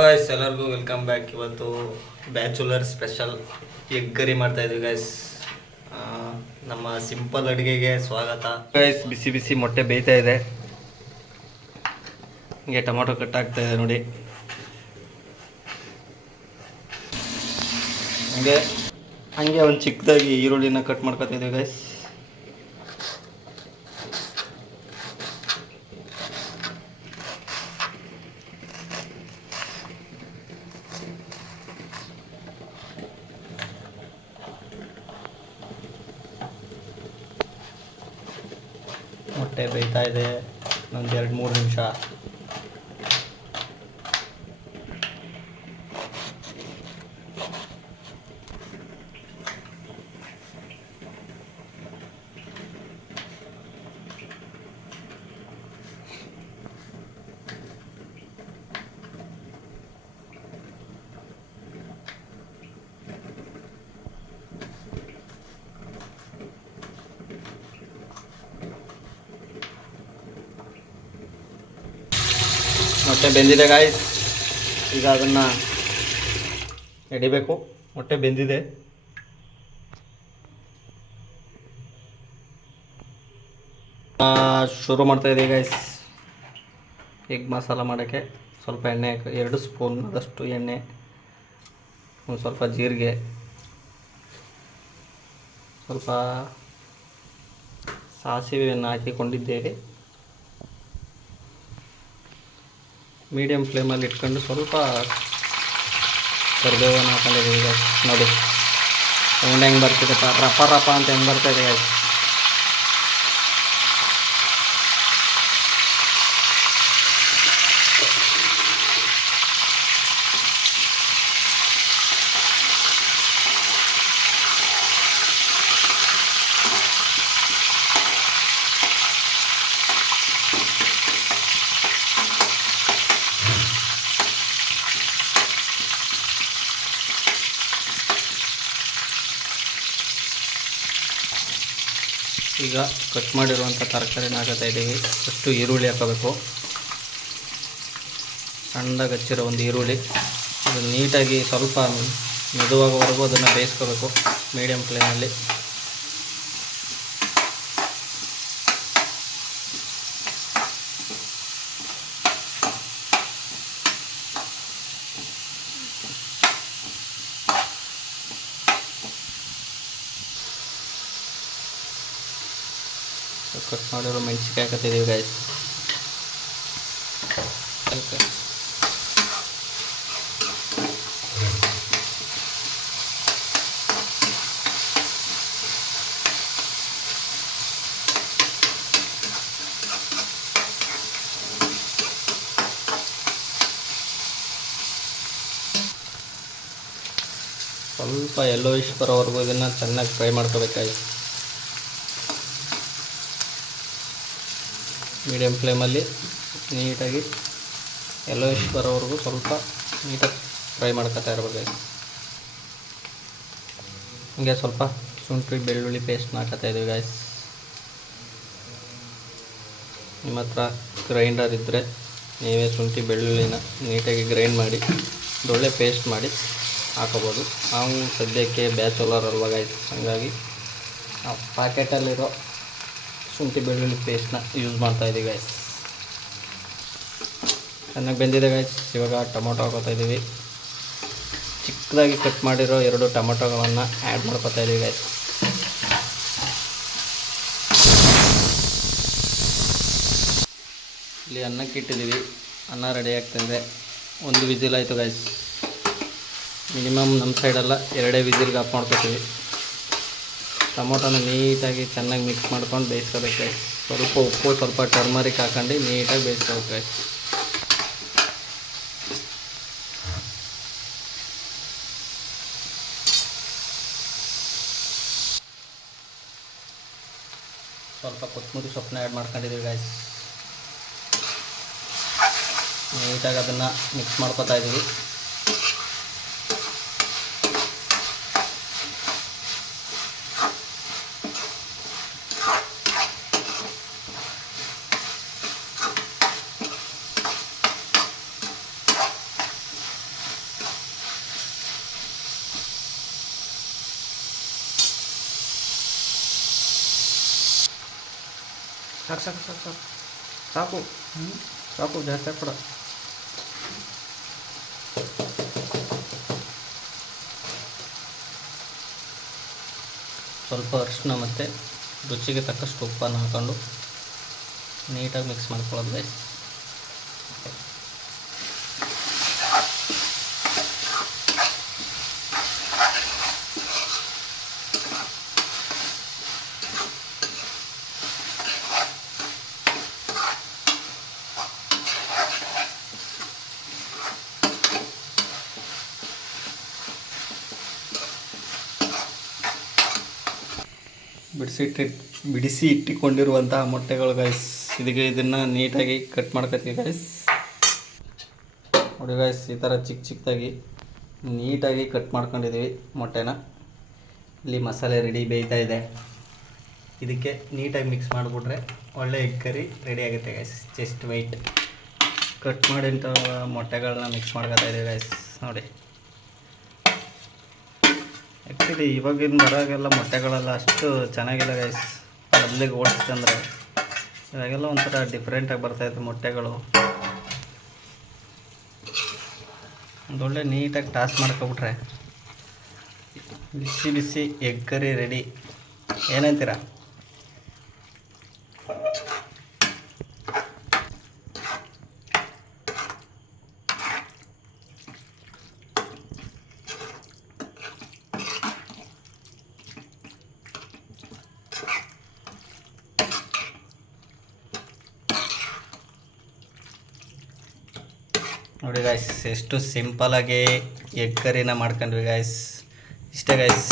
Guys ಎಲ್ಲರಿಗೂ welcome back. ಇವತ್ತು bachelor special egg curry ಮಾಡ್ತಾ ಇದೀವಿ ಗೈಸ್. ನಮ್ಮ ಸಿಂಪಲ್ ಅಡುಗೆಗೆ ಸ್ವಾಗತ ಗೈಸ್. ಬಿಸಿ ಬಿಸಿ ಮೊಟ್ಟೆ ಬೇಯ್ತಾ ಇದೆ, ಹಿಂಗೆ ಟೊಮೊಟೊ ಕಟ್ ಆಗ್ತಾ ಇದೆ ನೋಡಿ. ಹಂಗೆ ಹಂಗೆ ಒಂದು ಚಿಕ್ಕದಾಗಿ ಈರುಳ್ಳಿನ ಕಟ್ ಮಾಡ್ಕೊತಾ ಇದೀವಿ ಗೈಸ್. ಮೊಟ್ಟೆ ಬೇಯ್ತಾ ಇದೆ, ಒಂದು 2-3 ನಿಮಿಷ. ಮೊಟ್ಟೆ ಬೆಂದಿದೆ ಗಾಯ್ಸ್. ಈಗ ಅದನ್ನು ಎಡಿಬೇಕು. ಮೊಟ್ಟೆ ಬೆಂದಿದೆ. ಶುರು ಮಾಡ್ತಾ ಇದ್ದೀವಿ ಗೈಸ್. ಎಗ್ ಮಸಾಲ ಮಾಡೋಕ್ಕೆ ಸ್ವಲ್ಪ ಎಣ್ಣೆ, 2 ಸ್ಪೂನ್ ಆದಷ್ಟು ಎಣ್ಣೆ, ಒಂದು ಸ್ವಲ್ಪ ಜೀರಿಗೆ, ಸ್ವಲ್ಪ ಸಾಸಿವೆಯನ್ನು ಹಾಕಿಕೊಂಡಿದ್ದೇವೆ. ಮೀಡಿಯಮ್ ಫ್ಲೇಮಲ್ಲಿ ಇಟ್ಕೊಂಡು ಸ್ವಲ್ಪ ಕರಿಬೇವನ್ನು ಹಾಕೊಂಡಿದ್ದೀವಿ ನೋಡಿ. ಸೌಂಡ್ ಹೆಂಗೆ ಬರ್ತಿದೆ, ರಪ ರಪ ಅಂತ ಹೆಂಗೆ ಬರ್ತಾಯಿದೆ ಗೈಸ್. ಈಗ ಕಟ್ ಮಾಡಿರುವಂಥ ತರಕಾರಿನ ಹಾಕೋತಾ ಇದ್ದೀವಿ. ಫಸ್ಟು ಈರುಳ್ಳಿ ಹಾಕೋಬೇಕು. ಸಣ್ಣದಾಗಿ ಹಚ್ಚಿರೋ ಒಂದು ಈರುಳ್ಳಿ, ಅದು ನೀಟಾಗಿ ಸ್ವಲ್ಪ ಮೆದುವಾಗೋವರೆಗೂ ಅದನ್ನು ಬೇಯಿಸ್ಕೋಬೇಕು ಮೀಡಿಯಮ್ ಫ್ಲೇಮಲ್ಲಿ. ಕಟ್ ಮಾಡಿರೋ ಮೆಣಸಿನ್ಕಾಯಿ ಹಾಕತ್ತಿದ್ದೀವಿ ಗೈಸ್. ಓಕೆ, ಸ್ವಲ್ಪ ಯೆಲ್ಲೋಯಿಶ್ ಬರೋವರೆಗೂ ಇದನ್ನು ಚೆನ್ನಾಗಿ ಫ್ರೈ ಮಾಡ್ಕೋಬೇಕಾಯ್ತು. ಮೀಡಿಯಮ್ ಫ್ಲೇಮಲ್ಲಿ ನೀಟಾಗಿ ಯೆಲ್ಲೋಯಿಶ್ ಬರೋವರೆಗೂ ಸ್ವಲ್ಪ ನೀಟಾಗಿ ಫ್ರೈ ಮಾಡ್ಕೊತಾ ಇರ್ಬೇಕು. ಹಂಗೆ ಸ್ವಲ್ಪ ಶುಂಠಿ ಬೆಳ್ಳುಳ್ಳಿ ಪೇಸ್ಟ್ನ ಹಾಕೋತಾ ಇದ್ದೀವಿ ಗಾಯ್ಸ್. ನಿಮ್ಮ ಹತ್ರ ಗ್ರೈಂಡರ್ ಇದ್ದರೆ ನೀವೇ ಶುಂಠಿ ಬೆಳ್ಳುಳ್ಳಿನ ನೀಟಾಗಿ ಗ್ರೈಂಡ್ ಮಾಡಿ ಒಳ್ಳೆ ಪೇಸ್ಟ್ ಮಾಡಿ ಹಾಕೋಬೋದು. ನಾವು ಸದ್ಯಕ್ಕೆ ಬ್ಯಾಚುಲರ್ ಅಲ್ವಾ ಗಾಯ್ಸ್, ಹಾಗಾಗಿ ಆ ಪ್ಯಾಕೆಟಲ್ಲಿರೋ ಶುಂಠಿ ಬೆಳ್ಳುಳ್ಳಿ ಪೇಸ್ಟ್ನ ಯೂಸ್ ಮಾಡ್ತಾಯಿದ್ದೀವಿ ಗಾಯ್ಸ್. ಚೆನ್ನಾಗಿ ಬೆಂದಿದೆ ಗಾಯ್ಸ್. ಇವಾಗ ಟೊಮೊಟೊ ಹಾಕೋತಾ ಇದ್ದೀವಿ. ಚಿಕ್ಕದಾಗಿ ಕಟ್ ಮಾಡಿರೋ 2 ಟೊಮೊಟೊಗಳನ್ನು ಆ್ಯಡ್ ಮಾಡ್ಕೋತಾ ಇದ್ದೀವಿ ಗಾಯ್ಸ್. ಇಲ್ಲಿ ಅನ್ನಕ್ಕೆ ಇಟ್ಟಿದ್ದೀವಿ. ಅನ್ನ ರೆಡಿ ಆಗ್ತಂದರೆ 1 ವಿಸಿಲ್ ಆಯಿತು ಗಾಯ್ಸ್. ಮಿನಿಮಮ್ ನಮ್ಮ ಸೈಡೆಲ್ಲ 2 ವಿಸಿಲ್ಗೆ ಆಫ್ ಮಾಡ್ಕೊತೀವಿ. ಟೊಮೊಟೊನ ನೀಟಾಗಿ ಚೆನ್ನಾಗಿ ಮಿಕ್ಸ್ ಮಾಡ್ಕೊಂಡು ಬೇಯಿಸ್ಕೋಬೇಕು ಗೈಸ್. ಸ್ವಲ್ಪ ಉಪ್ಪು, ಸ್ವಲ್ಪ ಟರ್ಮರಿಕ್ ಹಾಕೊಂಡು ನೀಟಾಗಿ ಬೇಯಿಸ್ಕೋಬೇಕು ಗೈಸ್. ಸ್ವಲ್ಪ ಕೊತ್ತಂಬರಿ ಸೊಪ್ಪನ್ನ ಆ್ಯಡ್ ಮಾಡ್ಕೊಂಡಿದ್ದೀವಿ ಗೈಸ್. ನೀಟಾಗಿ ಅದನ್ನು ಮಿಕ್ಸ್ ಮಾಡ್ಕೊತಾ ಇದ್ದೀವಿ. ಸಾಕು ಸಾಕು ಸಾಕು ಸಾಕು ಸಾಕು ಸಾಕು, ಜಾಸ್ತಿ ಹಾಕ್ಬೇಡ. ಸ್ವಲ್ಪ ಅರಿಶಿನ ಮತ್ತು ರುಚಿಗೆ ತಕ್ಕಷ್ಟು ಉಪ್ಪನ್ನು ಹಾಕೊಂಡು ನೀಟಾಗಿ ಮಿಕ್ಸ್ ಮಾಡ್ಕೊಳ್ಳೋದು ಗೈಸ್. ಬಿಡಿಸಿ ಇಟ್ಟುಕೊಂಡಿರುವಂತಹ ಮೊಟ್ಟೆಗಳು ಗೈಸ್. ಇದನ್ನು ನೀಟಾಗಿ ಕಟ್ ಮಾಡ್ಕೊತೀವಿ ಗೈಸ್. ನೋಡಿ ಗೈಸ್, ಈ ಥರ ಚಿಕ್ಕ ಚಿಕ್ಕದಾಗಿ ನೀಟಾಗಿ ಕಟ್ ಮಾಡ್ಕೊಂಡಿದ್ದೀವಿ ಮೊಟ್ಟೆನ. ಇಲ್ಲಿ ಮಸಾಲೆ ರೆಡಿ ಬೇಯ್ತಾ ಇದೆ. ಇದಕ್ಕೆ ನೀಟಾಗಿ ಮಿಕ್ಸ್ ಮಾಡಿಬಿಟ್ರೆ ಒಳ್ಳೆ ಎಗ್ ಕರಿ ರೆಡಿ ಆಗುತ್ತೆ ಗೈಸ್. ಜಸ್ಟ್ ವೈಟ್ ಕಟ್ ಮಾಡಿಂಥ ಮೊಟ್ಟೆಗಳನ್ನ ಮಿಕ್ಸ್ ಮಾಡ್ಕೊತಾ ಇದ್ದೀವಿ ಗೈಸ್. ನೋಡಿ, ಆ್ಯಕ್ಚುಲಿ ಇವಾಗಿನ ಬರೋಗೆಲ್ಲ ಮೊಟ್ಟೆಗಳೆಲ್ಲ ಅಷ್ಟು ಚೆನ್ನಾಗಿಲ್ಲ ಗೈಸ್. ಮೊದಲಿಗೆ ಓಡಿಸ್ಕೊಂಡ್ರೆ ಇವಾಗೆಲ್ಲ ಒಂಥರ ಡಿಫ್ರೆಂಟಾಗಿ ಬರ್ತಾಯಿತ್ತು ಮೊಟ್ಟೆಗಳು. ಒಂದೊಳ್ಳೆ ನೀಟಾಗಿ ಟಾಸ್ ಮಾಡ್ಕೊಬಿಟ್ರೆ ಬಿಸಿ ಬಿಸಿ ಎಗ್ ಕರಿ ರೆಡಿ. ಏನಂತೀರಾ? ನೋಡಿ ಗಾಯ್ಸ್, ಎಷ್ಟು ಸಿಂಪಲಾಗಿ ಎಗ್ ಕರಿನ ಮಾಡ್ಕೊಂಡ್ವಿ ಗಾಯ್ಸ್. ಇಷ್ಟೇ ಗಾಯ್ಸ್.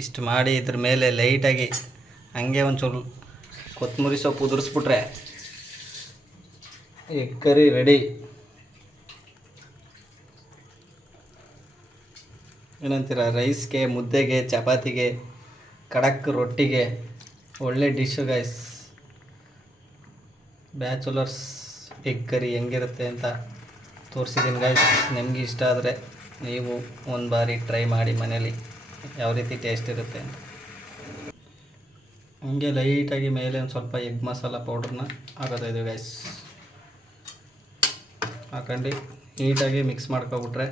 ಇಷ್ಟು ಮಾಡಿ ಇದ್ರ ಮೇಲೆ ಲೈಟಾಗಿ ಹಂಗೆ ಒಂಚೂರು ಕೊತ್ತಂಬರಿ ಸೊಪ್ಪು ಉದುರಿಸ್ಬಿಟ್ರೆ ಎಗ್ ಕರಿ ರೆಡಿ. ಏನಂತೀರ? ರೈಸ್ಗೆ, ಮುದ್ದೆಗೆ, ಚಪಾತಿಗೆ, ಖಡಕ್ ರೊಟ್ಟಿಗೆ ಒಳ್ಳೆ dish guys. Bachelors egg curry ಹೆಂಗಿರುತ್ತೆ ಅಂತ ತೋರಿಸಿದ್ದೀನಿ ಗಾಯ್ಸ್. ನಿಮಗೆ ಇಷ್ಟ ಆದರೆ ನೀವು ಒಂದು ಬಾರಿ ಟ್ರೈ ಮಾಡಿ ಮನೇಲಿ ಯಾವ ರೀತಿ ಟೇಸ್ಟ್ ಇರುತ್ತೆ ಅಂತ. ಹಂಗೆ ಲೈಟಾಗಿ ಮೇಲೆ ಒಂದು ಸ್ವಲ್ಪ ಎಗ್ ಮಸಾಲ ಪೌಡ್ರನ್ನ ಹಾಕೋತಾ ಇದ್ದೀವಿ ಗಾಯ್ಸ್. ಹಾಕೊಂಡು ನೀಟಾಗಿ ಮಿಕ್ಸ್ ಮಾಡ್ಕೊಬಿಟ್ರೆ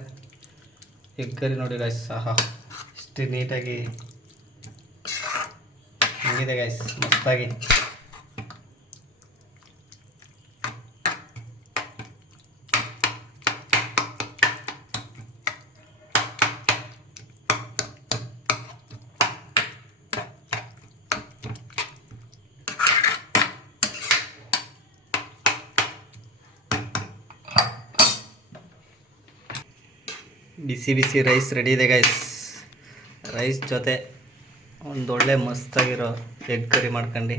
ಎಗ್ ಕರಿ ನೋಡಿ ಗಾಯ್ಸ್. ಆಹಾ, ಇಷ್ಟು ನೀಟಾಗಿ ಹೆಂಗಿದೆ ಗಾಯ್ಸ್, ಮಸ್ತಾಗಿ. ಬಿಸಿ ಬಿಸಿ ರೈಸ್ ರೆಡಿ ಇದೆ ಗೈಸ್. ರೈಸ್ ಜೊತೆ ಒಂದೊಳ್ಳೆ ಮಸ್ತಾಗಿರೋ ಎಗ್ ಕರಿ ಮಾಡ್ಕೊಂಡು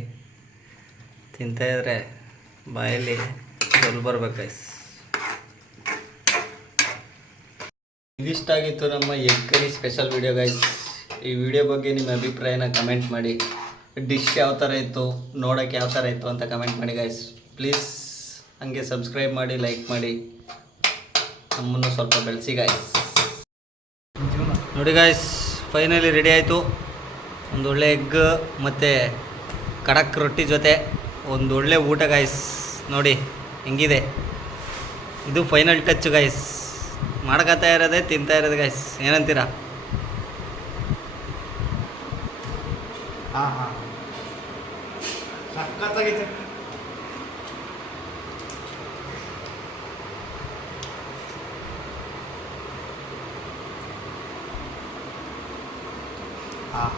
ತಿಂತಾಯಿದ್ರೆ ಬಾಯಲ್ಲಿ ಜೊಲ್ ಬರ್ಬೇಕು ಗೈಸ್. ಇದಿಷ್ಟಾಗಿತ್ತು ನಮ್ಮ egg curry special video guys. ಈ ವಿಡಿಯೋ ಬಗ್ಗೆ ನಿಮ್ಮ ಅಭಿಪ್ರಾಯನ ಕಮೆಂಟ್ ಮಾಡಿ. ಡಿಶ್ ಯಾವ ಥರ ಇತ್ತು, ನೋಡೋಕ್ಕೆ ಯಾವ ಥರ ಇತ್ತು ಅಂತ ಕಮೆಂಟ್ ಮಾಡಿ ಗೈಸ್. ಪ್ಲೀಸ್ ಹಂಗೆ ಸಬ್ಸ್ಕ್ರೈಬ್ ಮಾಡಿ, ಲೈಕ್ ಮಾಡಿ, ನಮ್ಮನ್ನು ಸ್ವಲ್ಪ ಬೆಳೆಸಿ ಗಾಯ್ಸ್. ನೋಡಿ ಗಾಯ್ಸ್, ಫೈನಲಿ ರೆಡಿ ಆಯಿತು. ಒಂದೊಳ್ಳೆ ಎಗ್ ಮತ್ತು ಖಡಕ್ ರೊಟ್ಟಿ ಜೊತೆ ಒಂದೊಳ್ಳೆ ಊಟ ಗಾಯ್ಸ್. ನೋಡಿ ಹೆಂಗಿದೆ, ಇದು ಫೈನಲ್ ಟಚ್ ಗಾಯ್ಸ್. ಮಾಡ್ಕೊತಾ ಇರೋದೇ, ತಿಂತಾ ಇರೋದು ಗಾಯ್ಸ್. ಏನಂತೀರಾ? ಹಾಂ ಹಾಂ, ಸಖತ್ತಾಗೈತೆ. ಹಾಂ,